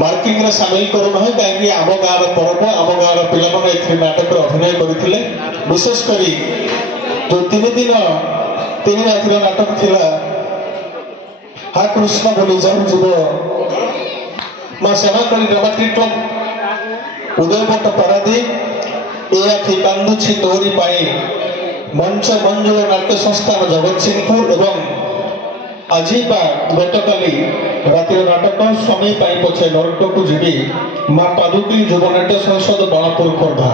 Marking रे शामिल करूना कहीं आम गाँव पर्व आम गाँव पिला नाटक अभिनय करते विशेषकर जो 3 दिन 3 रातिर नाटक थिला हा कृष्ण बोली जाऊ जीव माँ सेवाकरी ड्रामाटिक क्लब उदयभट्ट पारादीप ए आखि कांदुछि तोरी पाई मंच मंजुल नाट्य संस्थान जगतसिंहपुर एवं आज गतकाली रातिर नाटक स्वामी पछे नरक को जीवी माँ पादुकी युव नाट्य संसद बाणापुर खोर्धा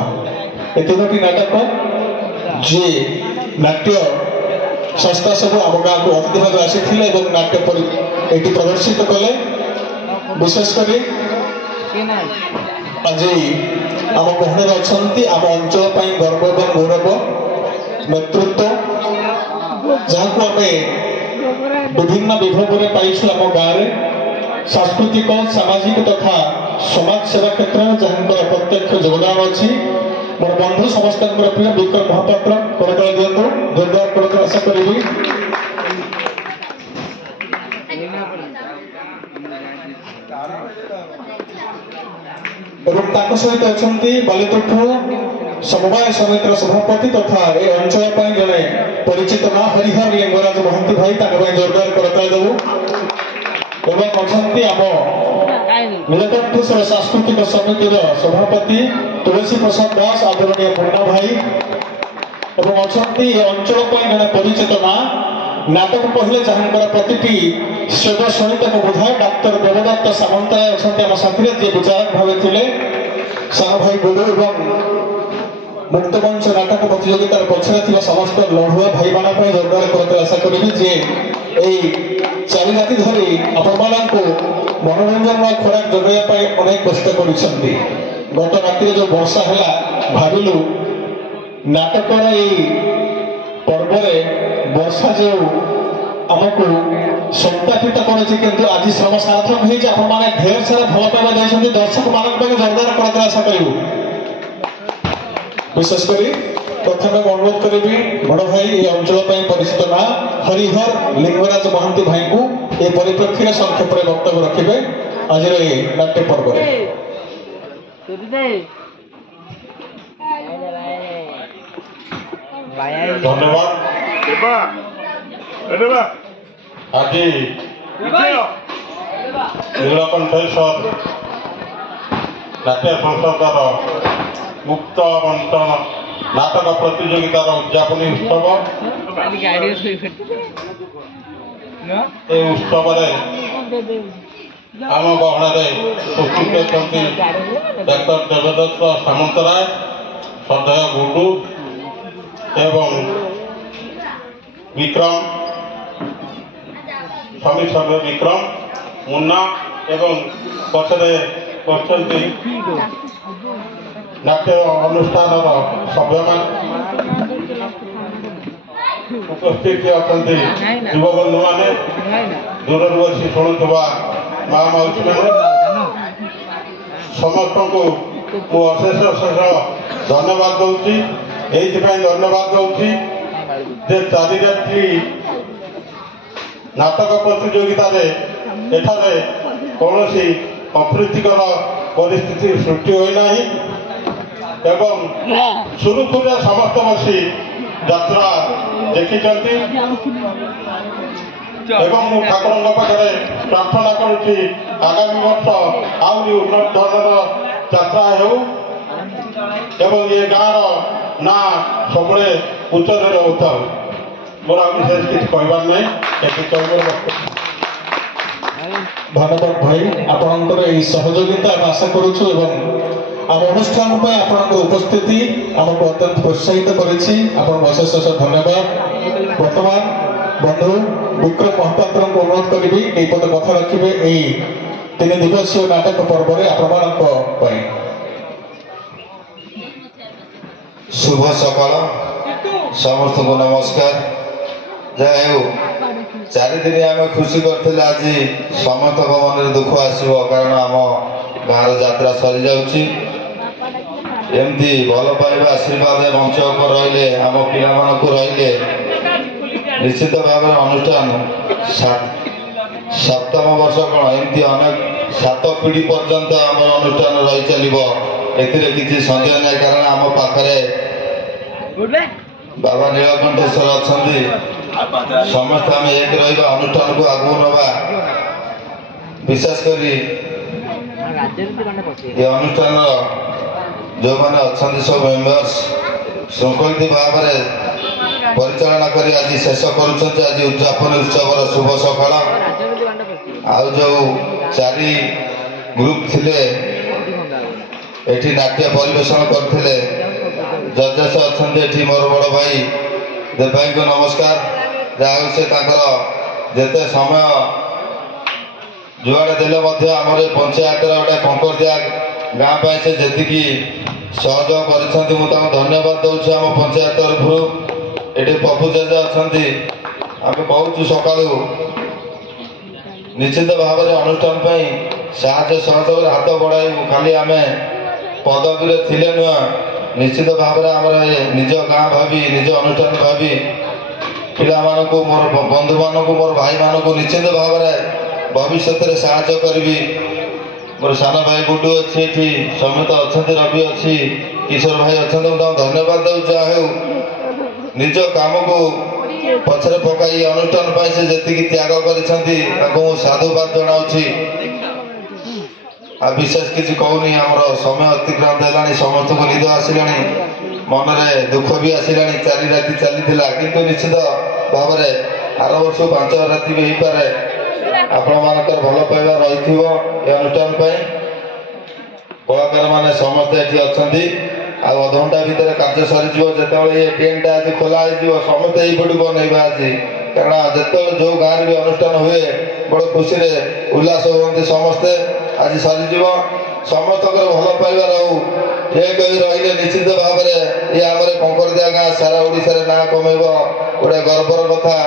ए 3टी नाटक जे नाट्य संस्था सब आम गाँव को अतिथि भाव आसी नाट्य ये प्रदर्शित कले विशेषकर आज आम गहन अच्छा आम अंचल गर्व और गौरव नेतृत्व जहाँ को आम विभिन्न विभाग में पाइछु आम गाँव में सांस्कृतिक सामाजिक तथा समाज सेवा क्षेत्र में जहाँ प्रत्यक्ष योगदान अच्छी मोर बंधु समस्त प्रिय विक्रम महापात्र करतल दिंतु जोरदार करतल आशा करी सहित अच्छा बालीतुठ समवाय समितिर सभापति तथा ए अंचल जड़े परिचित ना हरिहर लिंगराज महांती भाई जोरदार करतल देवु एवं अच्छा आम नीलकंठेश्वर सांस्कृतिक समितिर सभापति तुलसी प्रसाद दास आदरणीय मुन्ना भाई एवं अच्छा अंचल जड़े परिचित ना नाटक कहले जहाँ प्रतिटी श्रेय सहित बुझाए डाक्तर देवदत्त सामंतराय अच्छा आम साथी जी विचारक भाव थे साह भाई गुरु एवं मुक्तमंच नाटक प्रतियोगितार पछरे समस्त लड़ुआ भाई मान जोरदार करते आशा करी जे 4 राति धरी आपण मनोरंजन खोराक जोगाई अनेक कष्ट कर गत राति जो वर्षा है भाविलु नाटक पर्व वर्षा जो आमको संतापित कर आज श्रम सार्थक होने ढेर सारा भल पाइबा जाइछन्ति दर्शक मान जोरदार करते आशा करूँ विशेषकर प्रथम अनुरोध करी बड़ भाई ये अंचल परिचित ना हरिहर लिंगराज महांती भाई को ये परिप्रेक्षी में संक्षेप में वक्तव्य रखिए आज नाट्य पर्व धन्यवाद आज नीलकंठेश्वर नाट्य संसदर मुक्त बंटन नाटक प्रतियोगितार उद्यापनी उत्सव उत्सव आम गहन उपस्थित अच्छा डाक्तर देवदत्त सामंतराय श्रद्धेय गुडू एवं विक्रम स्वामी सर्वे विक्रम मुन्ना एवं पछरे नाट्य अनुष्ठान सभ्य उपस्थित अच्छा युव बंधु मैंने दूर बसी शुणुवा माँ मौसी मैंने समस्त को अशेष अशेष धन्यवाद दूसरी धन्यवाद दूसरी 4 रात्रि नाटक प्रतियोगिता एठारे कौन अप्रीतिकर परिस्थिति सृष्टि होना एवं सुरुखुरे समस्त बसी यात्रा देखी एवं ठाकुर पाखे प्रार्थना करुच्ची आगामी वर्ष आहरी उन्नत धरण यात्रा हो ये गाँव ना सब उच्चर रोता मोर विशेष किसी कहबार नहीं धन्यवाद भाई आपंकर सहयोगिता आशा करुचु आम अनुष्ठान आपन उपस्थिति आमको अत्यंत प्रोत्साहित करेश धन्यवाद वर्तमान बंधु विक्रम महापात्र को अनुरोध करी पद कथा रखिए 3 दिवसीय नाटक पर्व आपण शुभ सकाल समस्त को नमस्कार जय हो 4 दिन आम खुशी करते आज समस्त मन दुख आसो कारण आम गाँव यात्रा सरी जाऊँगी एमती भल पाइबा आशीर्वाद मंच पर रही आम पिला रही निश्चित भाव अनुष्ठान सप्तम वर्ष कौन एमती अनेक 7 पीढ़ी पर्यंत आम अनुष्ठान रही चलो एति संदेह ना कारण आम पाखे बाबा नीलकंठेश्वर अच्छा समस्त आम एक रही अनुष्ठान को आगू नवा विशेषकर अनुष्ठान जो मैंने अच्छा सब मेम्बर्स श्रृंखलित भाव में परिचालना करी आज शेष करुँच आज उद्यापन उत्सव शुभ सकाल आउ जो 4 ग्रुप थिले एठी नाट्य परिवेशन करथिले जजेस अच्छा मोर बड़ भाई देव भाई को नमस्कार जहाँ से जेते समय जुआड़े देले आम पंचायत गोटे कंकरदिया गाँ पे से जी सहयोग कर धन्यवाद दूसरी आम पंचायत तरफ ये पप्पू जेजे अच्छा आम कहूँ सका निश्चित भाव में अनुष्ठान साहय सहयोग हाथ बढ़ाइबू खाली आम पदवी थिले नुह निश्चित भाव में आम निज गाँ भावी निज अनुष्ठान भावी पिला मोर बंधु मानक मोर भाई मानक निश्चित भाव में भविष्य में साहय करी मोर सान भाई गुड्डू अच्छी समेत अच्छा रवि अच्छी किशोर भाई अच्छा धन्यवाद दे जहाँ निज कम को पचर पकाई अनुष्ठान से जी त्याग कर साधुवाद जनाऊँगी आ विशेष किसी कहूनी आम समय अतिक्रांत है समस्त को निद आसला मन में दुख भी आसला 4 राति चली किंतु निश्चित भाव में आर वर्ष 5 राति भी हो पाए आपण मानकर भल पाइबा रही अनुष्ठान कलाकार मैंने समस्ते ये अच्छा अध घंटा भितर कार्य सरी जो टेंट आज खोला समस्ते ये बनइबा आज कारण जो जो गाँव भी अनुष्ठान हुए बड़ खुशी उल्लास हमें समस्ते आज सरीज समस्त भल पाइबा रहू एक रही निश्चित भाव में ये आम कंकरदिया गाँ सारा ओडिशा ना कमेब गोटे गर्वर कथा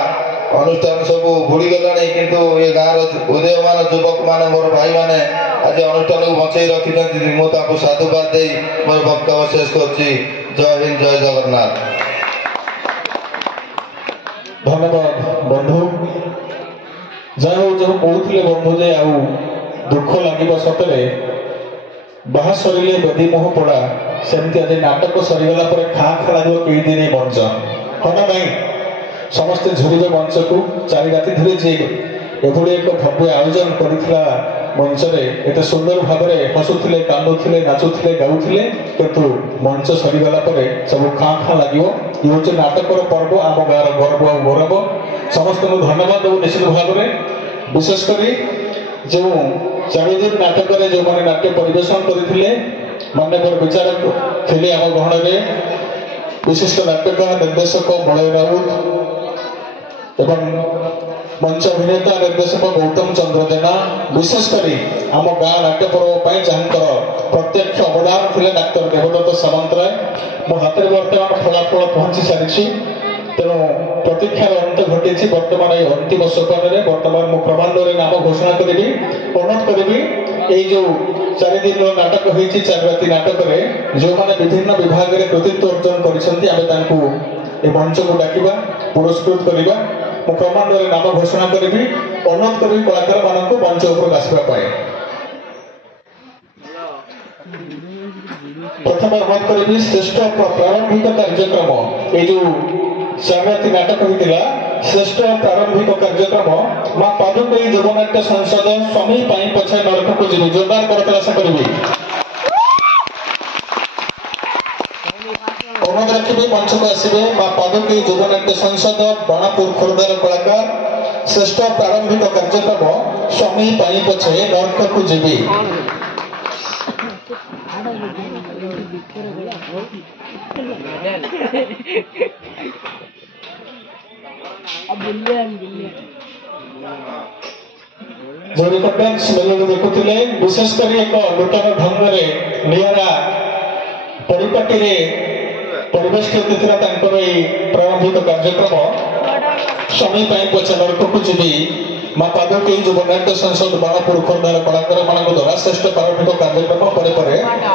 अनुष्ठान सब बुड़ी गला किंतु ये गाँव उदयमान युवक माने मोर भाई माने आज अनुष्ठान को बचाई रखी मुझे साधुवाद दे मोर वक्तव्य शेष कर जय हिंद जय जगन्नाथ। धन्यवाद बंधु जहाँ जो कहते बंधु जे आउ दुख लगे सतरे बाहा सरिले बेदी मोह पड़ा सेमती आज नाटक सरीगला खाँ खा लगे कई दिन मंच हाँ ना नहीं समस्ते झुरिबे मंच को 4 राति धरी जे एभली एक भव्य आयोजन करथिला मंच रे एते सुंदर भाव में हसुथिले कांदुथिले नाचुथिले गाउथिले किंतु मंच सरीगला सब खाँ खाँ लगे ये हूँ नाटकर पर्व आम गाँव गर्व और गौरव समस्त को धन्यवाद देव निश्चित भाव में विशेषकर जो 4 दिन नाटक जो मैंने नाट्य परिवेशन करते माननीय विचारक थे आम गहन में विशिष्ट नाट्यकार निर्देशक मलय राउत एवं मंच अभिनेता निर्देशक गौतम चंद्र जेना विशेषकर आम गाँ नाट्य पर्व जहाँ प्रत्यक्ष अवदान थे डाक्तर देवदत्त सामंतराय मो हाथ में बर्तमान फलाफल पहुंची सारी तेणु प्रतीक्षार अंत घटी बर्तमान ये अंतिम सोपान में बर्तमान मु क्रमान्वय नाम घोषणा करी अनुरोध करी ये जो 4 दिन नाटक होती 4 राति नाटक जो मैंने विभिन्न विभाग में कृतित्व अर्जन कर मंच को डाकिबा पुरस्कृत करवा मु क्रमान्वय नाम घोषणा करी अनुरोध करी कलाकार मान मंच उपरक आसवाई प्रथम अनुरोध करी श्रेष्ठ प्रारंभिक कार्यक्रम ये जो 4 राति नाटक होता श्रेष्ठ प्रारंभिक कार्यक्रम माँ पादुकई जगन्नाट्य संसद स्वामी पाई पछे नरक को जी जोरदार करते आशा करी अनुरोध रखी मंच को आसवे माँ पादुकई जगन्नाट्य संसद बाणापुर खोर्धार कलाकार श्रेष्ठ प्रारंभिक कार्यक्रम स्वामी पाई पछे नरक को जी जो रिकॉर्डेंस मेलोडी देखुले विशेषकर एक नूतन ढंग में निरा परिपाटी परिवेश करते प्रारंभिक कार्यक्रम स्वामी पाई पछे नरक को जी माँ पादुकई जगन्नाट्य संसद बाणापुर खोर्धार कलाकार मान द्वारा श्रेष्ठ प्रारंभिक कार्यक्रम पर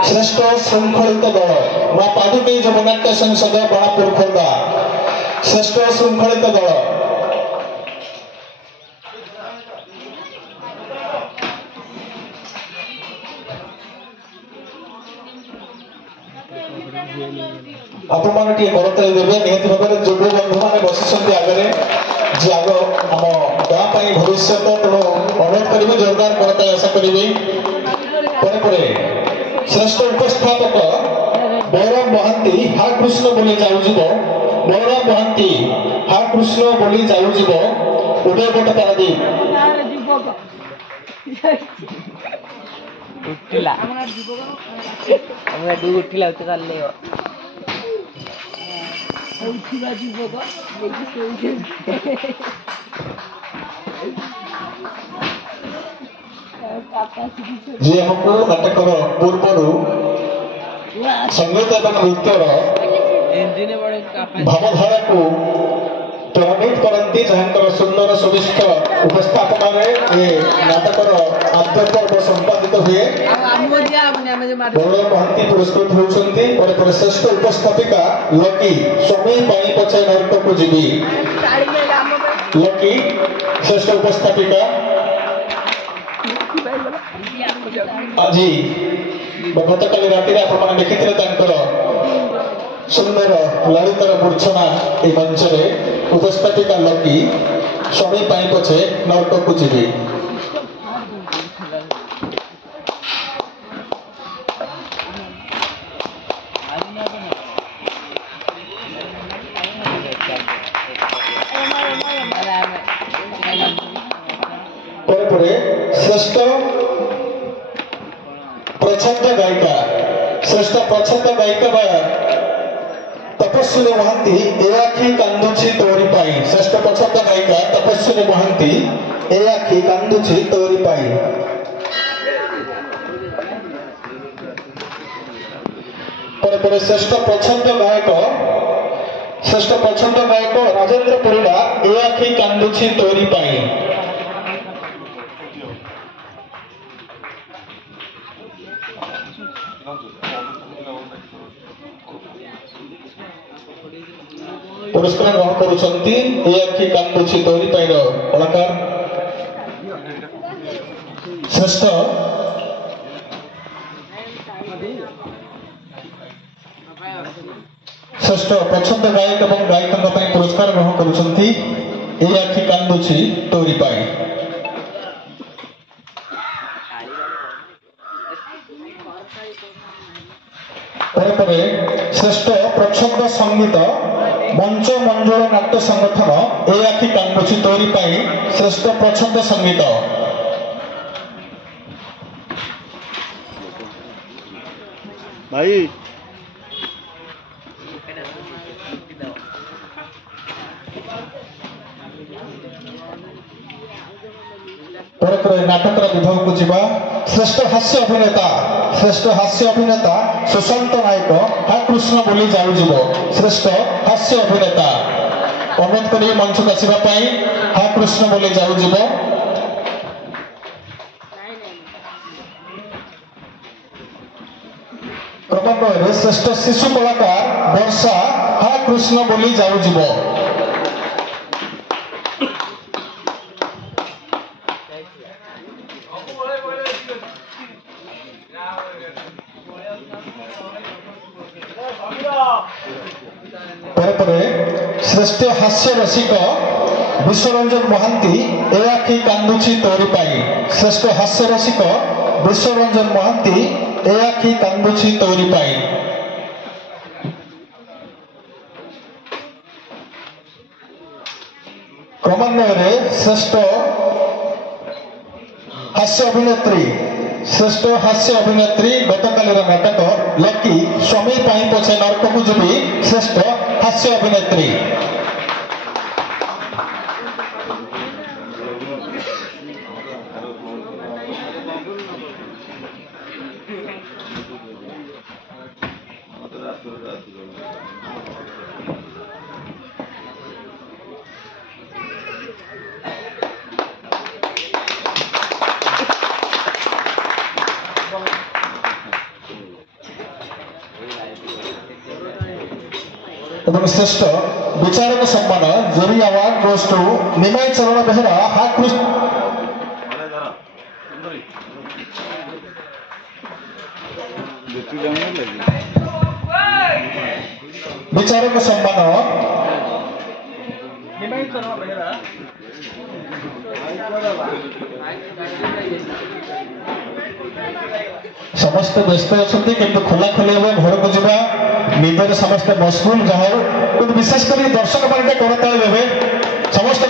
श्रेष्ठ श्रृंखलित दल माँ पादुकई जगन्नाट्य संसद बाणापुर खोर्धा श्रेष्ठ श्रृंखलित दल आपण माने टी करतले देबे निहति भाबरे युवा बंधु माने बसिसंती आगरे जे आगो हम गां पई भविष्य तो अनुरोध करिवे जोरदार करतले आशा करिवे परे परे श्रेष्ठ उपस्थापक बलराम महांती हा कृष्ण बोली जाऊ जीव बलराम महांती हा कृष्ण बोली जाऊ जीव उदयकोट पारादीप उठिला हमरा दू उठिला उते चालले उठिला जीवक देखि सोइजे जे हमको नाटकर पूर्वरु संगीत एवं नृत्यर भावधारा को प्रभावित करती जहां सुंदर सुविष्ट उपस्थापन नाटकर आद्यपर्व संपादित हुए बलराम महांती पुरस्कृत होती पर श्रेष्ठ उपस्थापिका लकी स्वामी पाई पचे नरक को जीवी लकी श्रेष्ठ उपस्थापिका आज गतकाली राति आप देखी सुंदर ललितर मूर्छना ए मंच उपस्थापिका लकी स्वामी पाई पछे नरक को जीवी श्रेष्ठ प्रछंद गायिका श्रेष्ठ प्रछंद गायिका तपस्विनी महांती ए आखि कांदुची तोरी पाई श्रेष्ठ प्रछंद गायिका तपस्विनी महांती ए आखि कांदुची तोरी पाई पर श्रेष्ठ प्रछंद गायक राजेंद्र परिडा ए आखि कांदुची तोरी पाई पुरस्कार ग्रहण करुछंती ए आखि कांदुची तोरी पाइर कलाकार श्रेष्ठ प्रछंद गायक एवं गायिका पुरस्कार ग्रहण करुछंती ए आखि कांदुची तोरी पाई श्रेष्ठ प्रछंद संगीत मंच मंजुल नाट्य संगठन ए आखि कांदुची तोरी पाई श्रेष्ठ प्रछंद संगीत भाई नाटक विभाग को जीवा श्रेष्ठ हास्य अभिनेता सुशांत नायक हा कृष्ण बोली जाऊ जीव श्रेष्ठ हास्य अभिनेता अनुरोध करी मंच को आसवा हा कृष्ण बोली जाऊ जीव क्रमान्वय श्रेष्ठ शिशु कलाकार वर्षा हा कृष्ण बोली जाऊ जीव श्रेष्ठ हास्य रसिक विश्वरंजन महांती ए आखि कांदुची तोरी पाई श्रेष्ठ हास्य रसिक विश्वरंजन महांती ए आखि कांदुची तोरी पाई क्रमान्वय श्रेष्ठ हास्य अभिनेत्री गतकाली नाटक लकी स्वामी पाई पछे नरक को जीवी श्रेष्ठ हास्य अभिनेत्री एवं श्रेष्ठ विचारक सम्मान जरी अवार्ड गोes to निमाय चरण बेहरा हा कृष्ण विचारक सम्मान समस्त व्यस्त अच्छा कि खोला खोली हम घर को जावा निदर समस्त मशगुल जहाँ कि विशेषकर दर्शक मैंने करताल देवे समस्त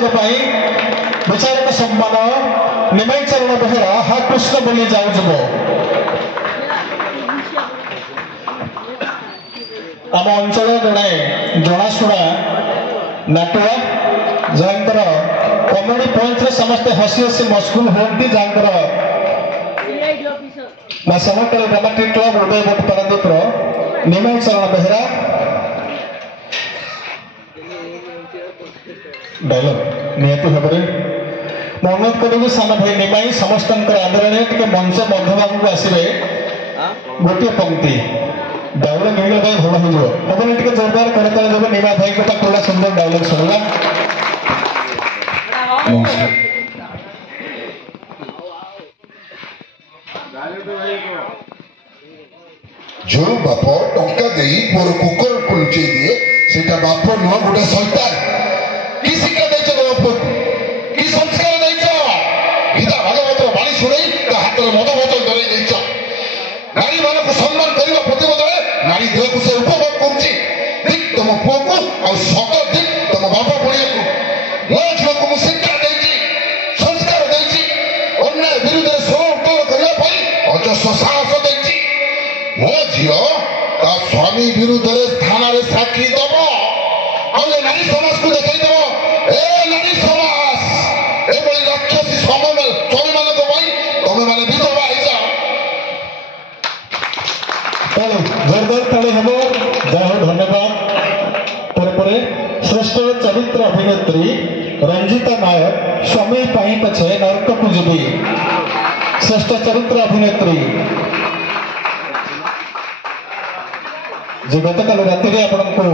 विचारक सम्मान निमाई चरण बेहरा हा कृष्ण बोली जाऊब आम अंचल जड़े जनाशुणा नाटुआ जहाँकर कमेडी पॉइंट समस्ते हसी हसी मशगुल होती जहाँकर समकाल ड्रामाटिक क्लब उदयभट्ट पारादीप निमाई चरण बेहरा डायलॉग निहती भाव में अनुरोध करी सान भाई निमाई समस्त आदरणीय टे मंच मध्यभाग को आसवे गोटे पंक्ति डायलॉग मिल भाई भल हो टे जोरदार करता देवे निमा भाई को पूरा सुंदर डायलॉग शुणला जो बाप टंका दे पुर कुकर को लुचई दिए सेटा बाप नुआ गोटे सैतान की शिक्षा देछ बाप की संस्कार देछ गीता भागवत बाणी शुणई ता हाथ में मद बोतल धरई देछ नारी मान को सम्मान करबा प्रति बदले नारी देह को से उपभोग करूची ठीक तुम पुओ को और सक ठीक तुम बाप पुणिया को मो झियो को शिक्षा देछि संस्कार देछि अन्याय विरुद्ध स्वर उत्तोलन करबा पई अजस्र साहस देछि मो झियो ता स्वामी विरुद्ध थाना साक्षी दब और नारी समाज को देखा दब ए नारी समाज ए राक्षसी स्वामी मान तुम मैंने विधवा जोरदार ताली हम जय हो धन्यवाद श्रेष्ठ चरित्र अभिनेत्री रंजिता नायक स्वामी पाई पछे नरक को जीवी श्रेष्ठ चरित्र अभिनेत्री जो गतकाल राति आपण को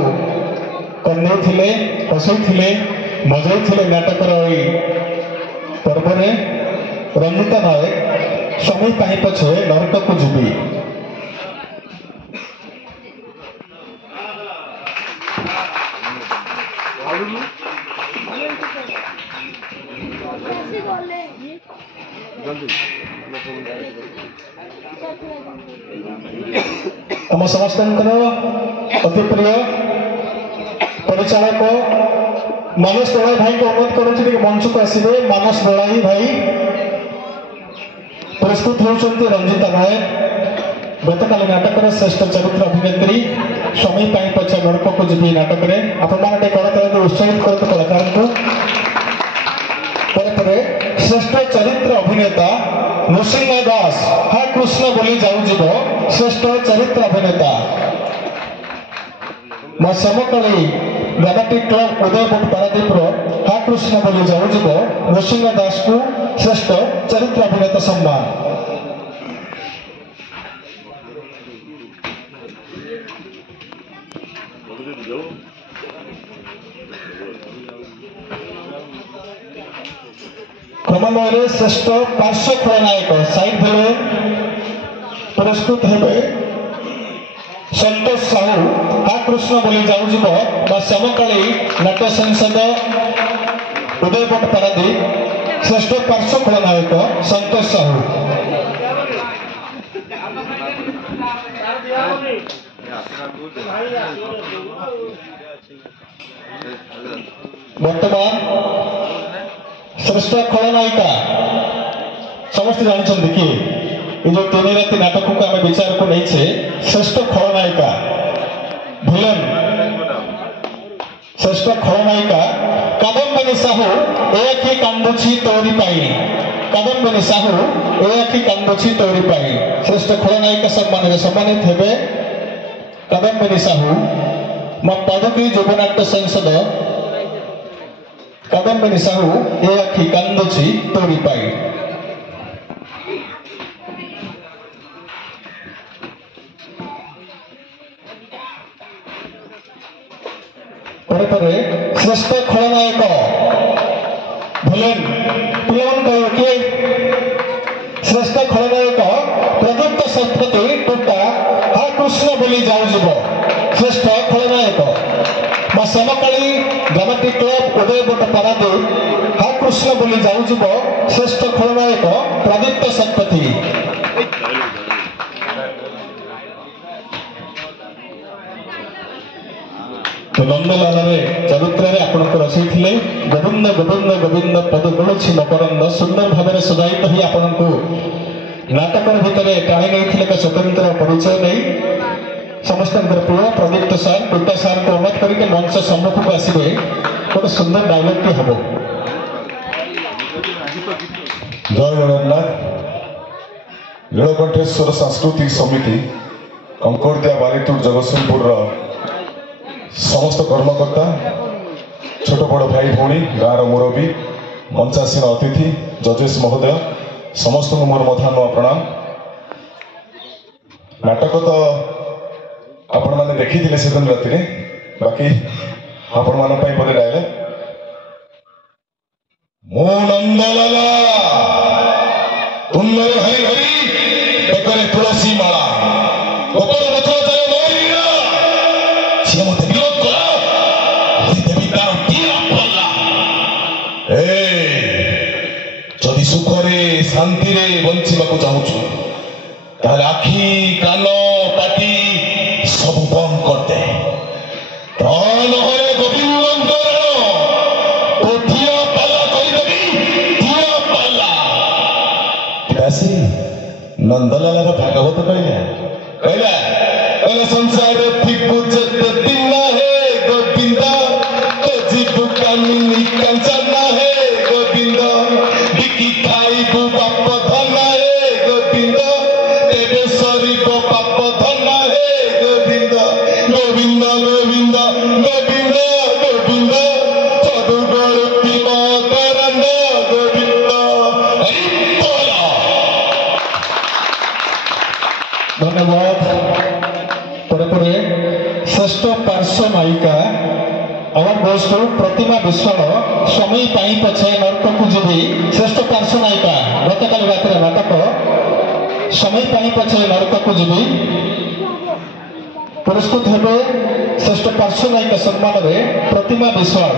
कन्ने हसई मजई नाटकर पर्व रंजिता नायक स्वामी पाई पछे नरक को जीवी आम समस्त अति प्रिय परिचालक मानस दलाई भाई को अनुरोध करुँच मंच को आसवे मानस दलाई भाई प्रस्तुत होती रंजिता नायक गतकाल नाटक श्रेष्ठ चरित्र अभिनेत्री स्वामी पाई पछे नरक को जीवी नाटक आपने कलाकार उत्साहित करते कलाकार को श्रेष्ठ चरित्र अभिनेता नृसिंह दास हा कृष्ण बोली जाऊब श्रेष्ठ चरित्र अभिनेता मैं समकाली ड्रामाटिक क्लब उदयभट्ट पारादीप हा कृष्ण बोली जाऊब नृसिंह दास को श्रेष्ठ चरित्र अभिनेता सम्मान क्रमान्वय श्रेष्ठ पार्श्व खलनायक साइड भेले प्रस्तुत हेबे संतोष साहू हा कृष्ण बोली जाऊब श्यामकाली नाट्य संसद उदयभट्ट पारादीप श्रेष्ठ पार्श्व खलनायक संतोष साहू वर्तमान श्रेष्ठ खलनायिका समस्त जानते कि जो 3 राति नाटक को आम विचार को नहीं श्रेष्ठ खलनायिका विलन श्रेष्ठ खलनायिका कादम्बिनी साहू ए कांदुची तोरी पाई कादम्बिनी साहू ए कांदुची तोरी पाई श्रेष्ठ खलनायिका सम्मानित हेबे कादम्बिनी साहू पादुकी युवनाट्य संसद कादम्बिनी साहू ए आखि कांदुची तोरी पाई श्रेष्ठ खलनायक विलेन श्रेष्ठ खलनायक प्रदत्त शतपथी टोटा हा कृष्ण बोली जाऊब श्रेष्ठ खलनायक समकाली ड्रामाटिक क्लब उदयपट पारादीप हा कृष्ण बोली जाऊब श्रेष्ठ खलनायक प्रदीप्त शतपथी तो नंदलाल चरित्र आपंकर रचि गोविंद गोविंद गोविंद पद गुणुछि मकरंद सुंदर भाव सजाइत ही आपण को नाटक भितर टाणी नहीं एक स्वतंत्र परिचय नहीं समस्त प्रिय प्रदीप्त सार पिता सार को अनुरोध करके मंच सम्मुख को आसवे गोटे सुंदर डायलॉग टी हम जय जगन्नाथ नीलकंठेश्वर सांस्कृतिक समिति कंकड़दिया बारीटूर जगतसिंहपुर समस्त कर्मकर्ता छोट बड़ भाई भौणी गाँव मुरबी मंचासीन अतिथि जजेस महोदय समस्त को मोर मध्याह्न प्रणाम। नाटक तो आपण मैंने देखी थे से दिन राति बाकी आपण मान पदे डायलॉग मो नंदलाला तुमरे हरि हरि एकरे तुलसी माला गोपाल रथ चले मोरीना से मते विरोध करा हरि देवी तार दिया पल्ला ए जदि सुखरे शांति रे बंचिबा को चाहूछु ताले आखी कान पाटी सब बंद कर दे गोविंद तो दिया पाला दिया पाला नंदलाल भागवत कहला संसार दिन है गोविंद तो जीव कामिनी कंचन है गोविंद बिकी खाइबू बाप धन है गोविंद तेरे शरीर बाप धन है गोविंद गोविंद गोविंद गोविंद गोविंद चतुर्गुणती मकरंद गोविंद धन्यवाद। पर श्रेष्ठ पार्श्व नायिका अवार्ड गोज टू प्रतिमा विश्वाल स्वामी पाई पछे नरक को जीवी श्रेष्ठ पार्श्व नायिका गतकाल रात नाटक स्वामी पाई पछे नरक को जीवी पुरस्कृत हेबे श्रेष्ठ पार्श्व नायिका सम्मान में प्रतिमा विश्वाल।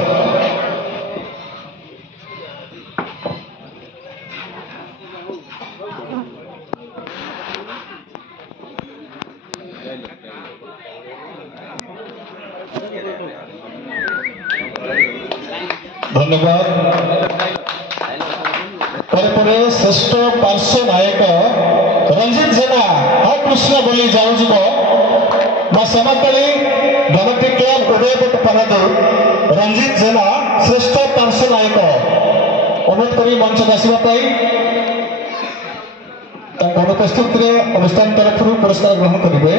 धन्यवाद। पर श्रेष्ठ पार्श्व नायक रंजित जेना हा कृष्ण बोली जाऊब मां समकाली ड्रामाटिक क्लब उदयपट पारादीप रंजित जेना श्रेष्ठ पार्श्व नायक अनुरोध कर मंच आसवाई अनुपस्थित अनुष्ठान तरफ पुरस्कार ग्रहण करेंगे।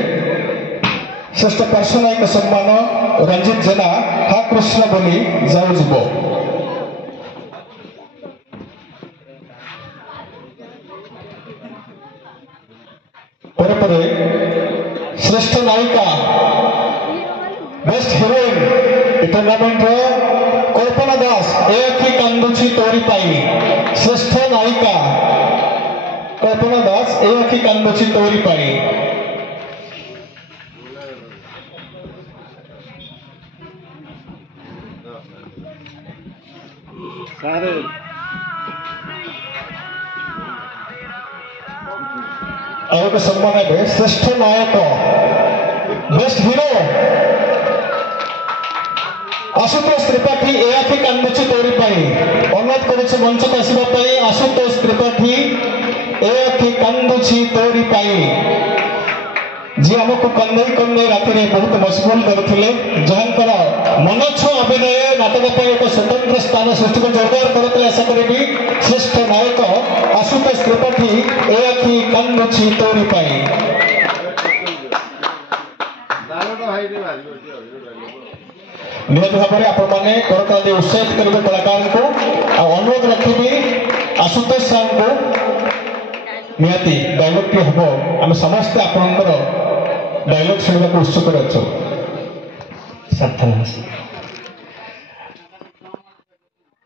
श्रेष्ठ पार्श्व नायक सम्मान रंजित जेना हा कृष्ण बोली जाऊब। श्रेष्ठ नायिका बेस्ट हिरोइन टूर्नामेंट कल्पना दास एक कांदुची तोरी पाई श्रेष्ठ नायिका कल्पना दास एक कांदुची तोरी पाई। और सम्मान है श्रेष्ठ नायक बेस्ट हिरो आशुतोष त्रिपाठी एआखि कांदुची तोरी पाई अनुरोध करुचे मंच को आसवाई आशुतोष त्रिपाठी एआखि कांदुची तोरी पाई जी आमको कंदई कंदई राति में बहुत मशगुल करते जहांकर मनोच्छ अभिनय नाटक एक स्वतंत्र स्थान सृष्टि को जोरदार करते आशा करी श्रेष्ठ नायक आशुतोष त्रिपाठी एआखि कांदुची तोरी पाई। निहत भाव आपने करताली उत्साहित करेंगे कलाकार को अनुरोध रखी आशुतोष सार को निहती डायलॉग टी हम आम समस्ते आपंकर डायलॉग शुणा उत्सुक अच्छु।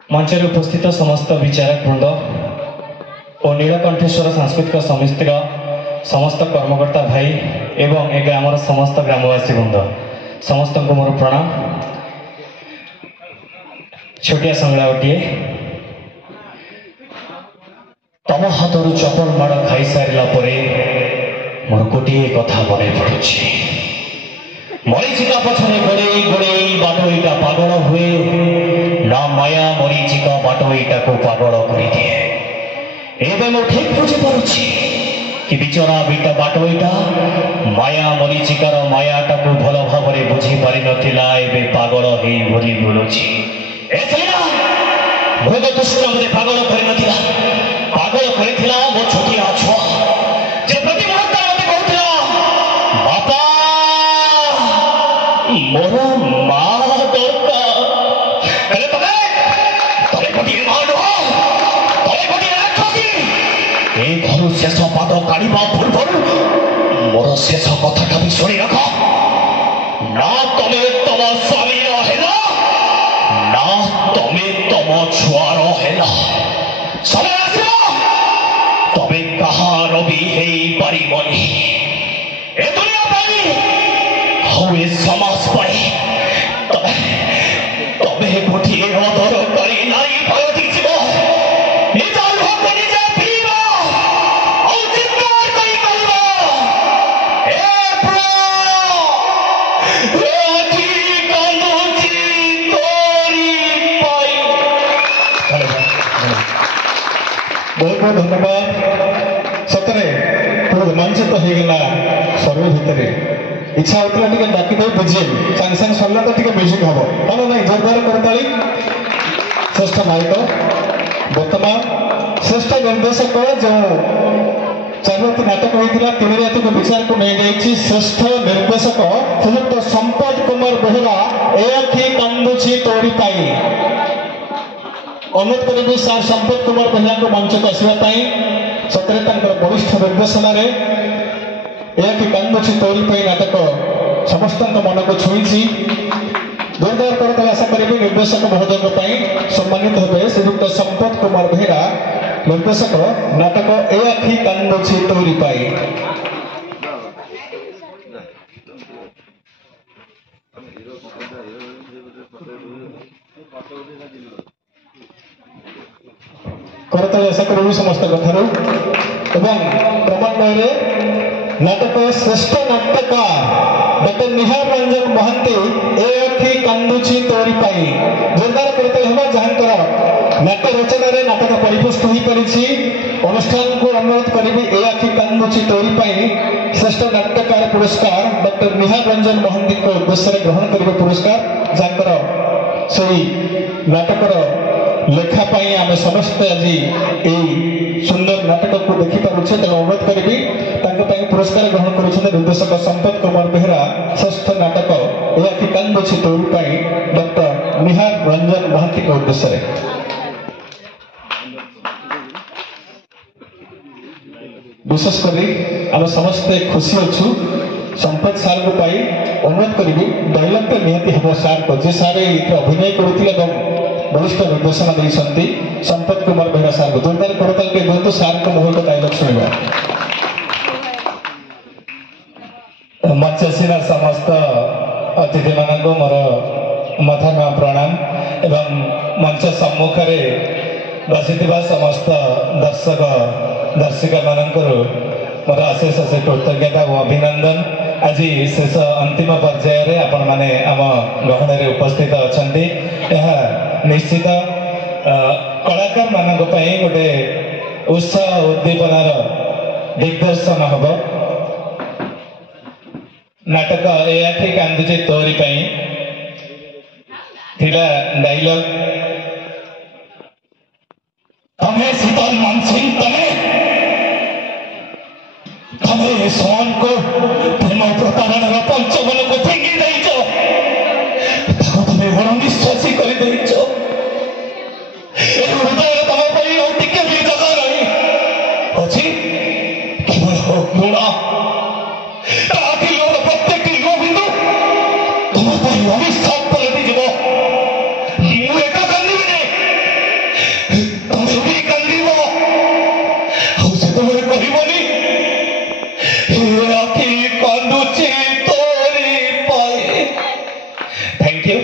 मंच उपस्थित समस्त विचारक वृंद और नीलकंठेश्वर सांस्कृतिक समितिर समस्त कर्मकर्ता भाई एवं ए ग्रामर समस्त ग्रामवासी वृंद समस्त को मोर प्रणाम। छोटिया संगला गोटे तम हाथर चपल माड़ खाई सारा मोर गोटे कथा मन पड़ुछि मरीचिका पछरे गोड़े गोड़े बाटोईटा पागल हुए ना माया मरीचिका बाटोईटा को पागल कर दिए एवं मु ठीक बुझी पारुछि कि बिचरा बीटा बाटोईटा माया मरीचिकार मायाटा को भल भाव बुझी पारि नथिला एबे पागल हेई भरी बोलुछि भोग दुष्ट मते पागल कर नथिला पागल करथिला मो छोटिया छुआ जे प्रति मुहूर्त मते कहथिला बापा मोर मां दरकार अरे तमे गोटे मां नुह तमे गोटे राक्षसी ए घरु शेष पाद काढ़ा पूर्व मोर शेष कथाटा भी शुणी रख ना तमे तम स्वामी हेला ना तमे तम छुआर हेला समय तबे कहार भी हे पारिबनी ए दुनिया पाई हुए समाज पाई तबे तबे गोटे अधर करी नारी पाई जीव निज लोक निजे पीवा और चित्कार करी कहबा ए प्रो ए आठी कांदुची तोरी पाई बहुत बहुत धन्यवाद सतरे पूरा रोमांचित हो गला सर्व भितर इच्छा होता टे डाकी दे बुझे सांग सांग सरला तो टे म्यूजिक हम हाँ ना जोरदार करताली श्रेष्ठ नायक वर्तमान श्रेष्ठ निर्देशक जो चारोटी नाटक होता तीन राति को विचार को नहीं जाइए श्रेष्ठ निर्देशक श्रीयुक्त संपद कुमार बेहरा ए कांदुची तोरी पाई अनुरोध करी सार संपद कुमार बेहरा को मंच को आसवाई सतरे वरिष्ठ निर्देशन यह कांदुची तोरी पाई नाटक समस्त मन को छुई जोरदार करता आशा करी निर्देशक महोदय सम्मानित हे श्रीयुक्त संपद कुमार बेहरा निर्देशक नाटक ए कांदुची तोरी पाई करता आशा करी समस्त कथार क्रमान्वय नाटक श्रेष्ठ नाट्यकार डॉक्टर निहार रंजन महांती ए कांदुची तोरी पाई जोरदार करते हैं जहां नाट्य रचन नाटक परिपुष्ट हो पारी अनुष्ठान को अनुरोध करी ए कांदुची तोरी पाई श्रेष्ठ नाट्यकार पुरस्कार डॉक्टर निहार रंजन महांती को उद्देश्य ग्रहण करेंगे पुरस्कार जहाँ से नाटकर लेखापाई आम समस्ते आज यही सुंदर नाटक को देखिपारे तेणु अनुरोध करी पुरस्कार ग्रहण कर निर्देशक संपद कुमार बेहरा श्रेष्ठ नाटक यह कांदुची तोरी पाई डॉक्टर निहार रंजन महांती के उद्देश्य विशेषकर आम समस्ते खुशी अच्छु संपद सार को पाई अनुरोध करी डायलग तो निहती हम सार को जे सार अभिनय करुले वरिष्ठ निर्देशना देती संपद कुमार बेहरा सार को जोरदार करताल के दिखाते सार को मुहूर्त डायलग शुणा मंचासीन समस्त अतिथि मान मोर मथामा प्रणाम एवं मंच सम्मुख बसी समस्त दर्शक दर्शिका मान मोर अशेष अशेष कृतज्ञता और अभिनंदन आज शेष अंतिम पर्यायर आपण मैंने आम गहन उपस्थित अच्छा निश्चित कलाकार मान गोटे उत्साह उद्दीपनार दिग्दर्शन हम नाटक ए कांदुची तोरी पाई डायलॉग तमें शीतल मानसिंह तमें सोन को प्रेम प्रतारण पंचमन को फेंगी तमें अणनिश्वासी कर हृदय तम टिके भी जगह रही अच्छी केवल गुण प्रत्येक बिंदु तुम अभिशाप पलटि जीव मुझे कांदी तमें भी कांद आते कहबनी कांदुची तोरी पाई। Thank you.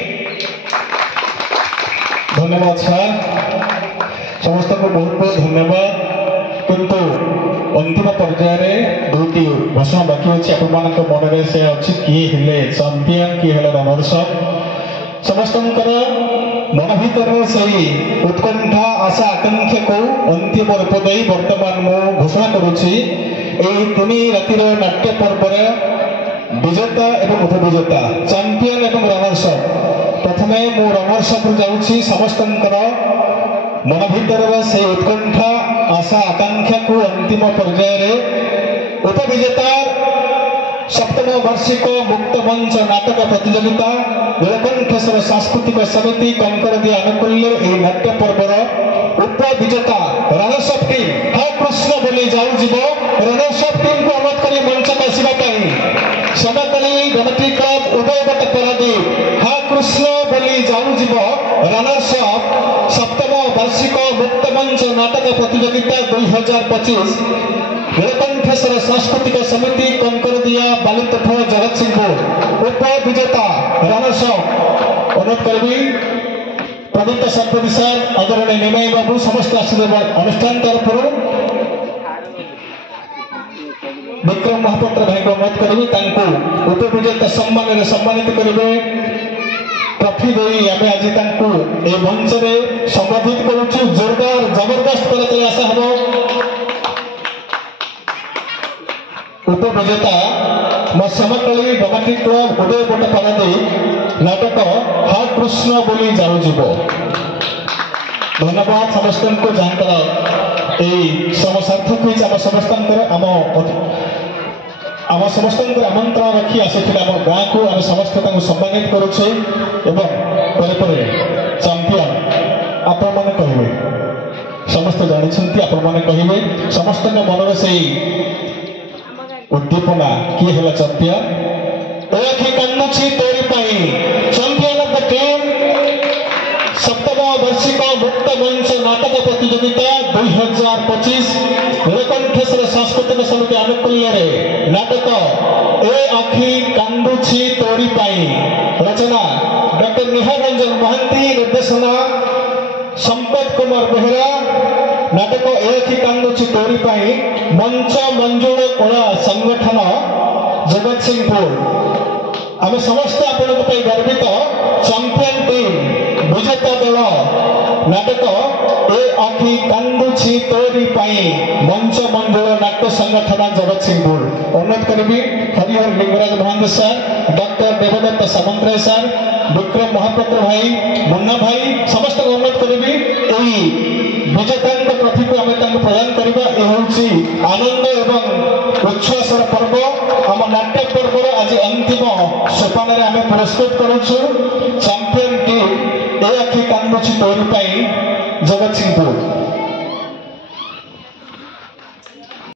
अंतिम पर्यायर दुईटी घोषणा बाकी अच्छी आपण मन से अच्छी किए हेले चैंपियन किए हेले रनर्स समस्त मन भर से उत्कंठा आशा आकांक्षा को अंतिम रूप दे बर्तमान मु घोषणा करुच्ची तीन रातिर नाट्य पर्व विजेता एवं उपविजेता चैंपियन एवं रनर्स प्रथम मु रनर्स जाऊँगी समस्त मन भर से उत्कंठा आशा आकांक्षा को अंतिम पर्यायर उपविजेता सप्तम वार्षिक मुक्त मंच नाटक प्रतियोगिता नीलकंठेश्वर सांस्कृतिक समिति कंकरदी आनुकूल्य नाट्य पर्वर उपविजेता रनर्स अफ टीम हा कृष्ण बोली जाऊ जीव रनर्स अफ टीम को अनुरोध करी मंच को आसवाई समकाली गणती क्लब उदयगत परादीप हा कृष्ण बोली जाऊ जीव रनर्स अफ सप्तम वार्षिक मुक्त मंच नाटक प्रतियोगिता 2025 नीलकंठेश्वर सांस्कृतिक समिति कंकरदिया बालितठ जगत सिंहपुर उपविजेता रनर्स अनुरोध करी प्रदीप संपत्ति सार आदरणीय निमय बाबू समस्त आशीर्वाद अनुष्ठान तरफ विक्रम महापात्र भाई को अनुरोध करी उपविजेता सम्मान सम्मानित करेंगे ट्रॉफी दे आम आज ए मंच में संबोधित करुचु जोरदार जबरदस्त कर आशा हम उपविजेता मो समकाली ड्रामाटिक क्लब उदयगत परादीप नाटक हा कृष्ण बोली जाऊ जीव धन्यवाद समस्त को जहाँकर सम सार्थक होती आम समस्त आम समस्त आमंत्रण रखी आसी आम गाँ को आम समस्त सम्मानित करुचे चैंपियन आपण मैंने कहे समस्त जानते आपण मैंने कहे समस्त मन से उद्दीपना किए है चैंपियन कांदुची तोरी चैंपियन ऑफ द टीम सप्तम वार्षिक मुक्त मंच नाटक प्रतियोगिता 2025 नीलकंठेश्वर सांस्कृतिक समिति आनुकूल्य नाटक ए आखि कांदुची तोरी रचना डॉक्टर निहार रंजन महांती निर्देशना संपत कुमार बेहरा नाटक ए आखि कांदुची तोरी मंच मंजुल कला संगठन जगत सिंहपुर आम समस्त आपण गर्वित चैंपियन टीम विजेता दल नाटक ए आखि कांदुची तोरी मंच मंजुल नाट्य संगठन जगत सिंहपुर अनुरोध करी हरिहर लिंगराज महांत सार डॉक्टर देवदत्त सामंतराय सार विक्रम महापात्र भाई मुन्ना भाई समस्त अनुरोध करी विजेता ट्रॉफी को आम प्रदान करवा आनंद एवं उच्छ्वासर पर्व आम नाट्य पर्व आज अंतिम सोपान आम पुरस्कृत करुचु चैंपियन टीम ए आखि कांदुची तोरी जगत सिंहपुर।